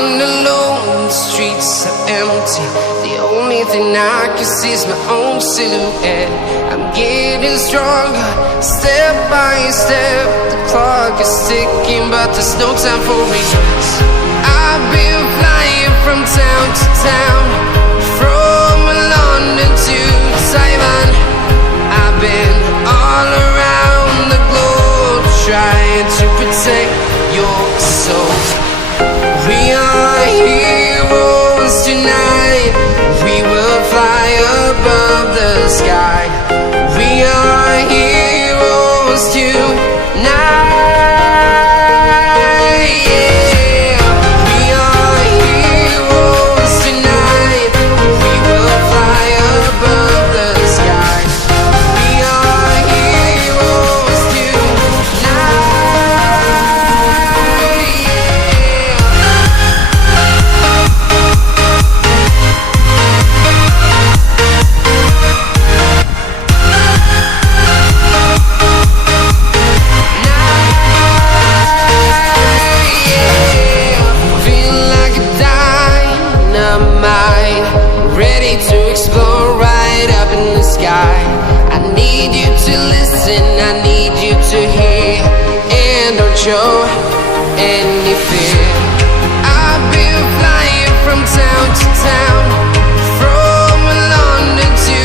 Walking alone, the streets are empty. The only thing I can see is my own silhouette. I'm getting stronger, step by step. The clock is ticking, but there's no time for regrets. I've been flying from town to town, from London to Taiwan. I've been all around the globe, trying to protect your soul. We are heroes tonight. We will fly above the sky. We are heroes tonight. Yeah. We are heroes tonight. We will fly above the sky. We are heroes tonight. Ready to explore right up in the sky. I need you to listen, I need you to hear, and don't show any fear. I've been flying from town to town, from London to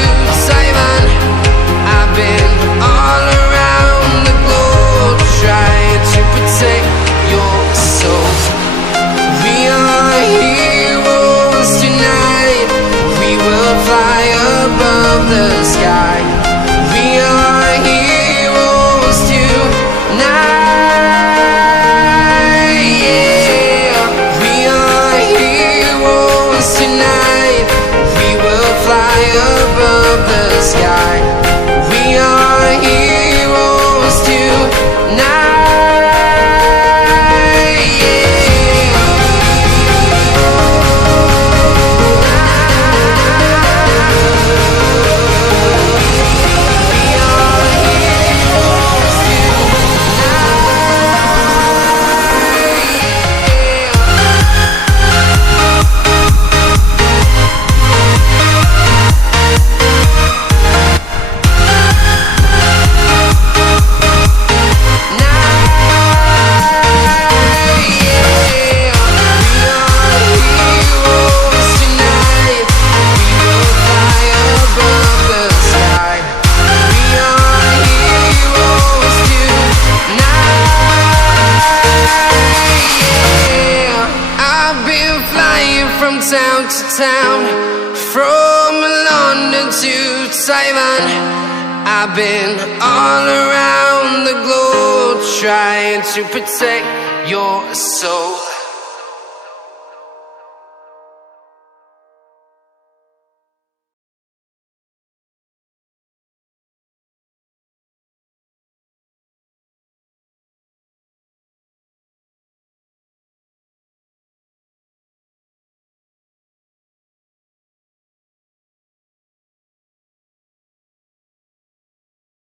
Taiwan. I've been all around the globe, trying to protect your soul. We are heroes tonight. We will fly above the sky. We are heroes tonight. Yeah. We are heroes tonight. We will fly above the sky. We are heroes tonight. Town to town, from London to Taiwan. I've been all around the globe, trying to protect your soul.